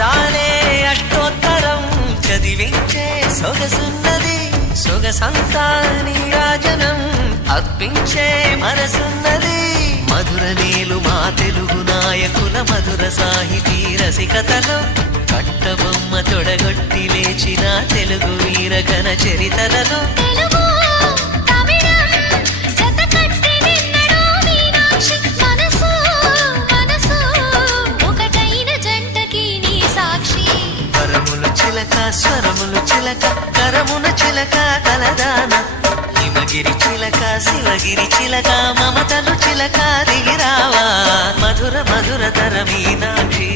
అందాలే అష్టోత్తరం చదివించే సొగసున్నది సొగసంతా నీరాజనం అర్పించే మనసున్నది మధుర నీలు మా తెలుగు నాయకుల మధుర సాహితీ రసికతలో కట్టబొమ్మ తొడగొట్టి లేచిన తెలుగు వీర ఘన చరితలలో స్వరములు చిలక కరమున చిలక కలదాన హిమగిరి చిలక శివగిరి చిలక మమతలు చిలక దిగిరావా మధుర మధుర తర మీనాక్షి